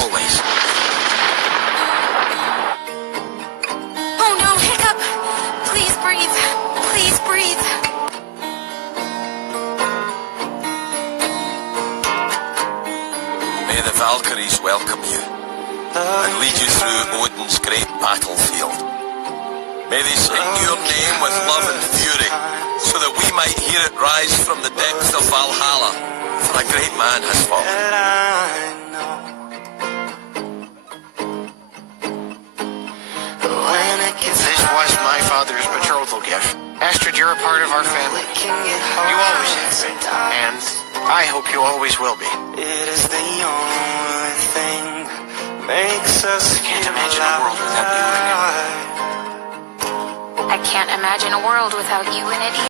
always. Oh no, Hiccup! Please breathe. Please breathe. May the Valkyries welcome you and lead you through Odin's great battlefield. May they sing your name with love and fury, so that we might hear it rise from the depths of Valhalla, for a great man has fallen. This was my father's betrothal gift. Astrid, you're a part of our family. You always have been, and I hope you always will be. It is the only thing makes us Can't imagine a world without you in it. I can't imagine a world without you in it either.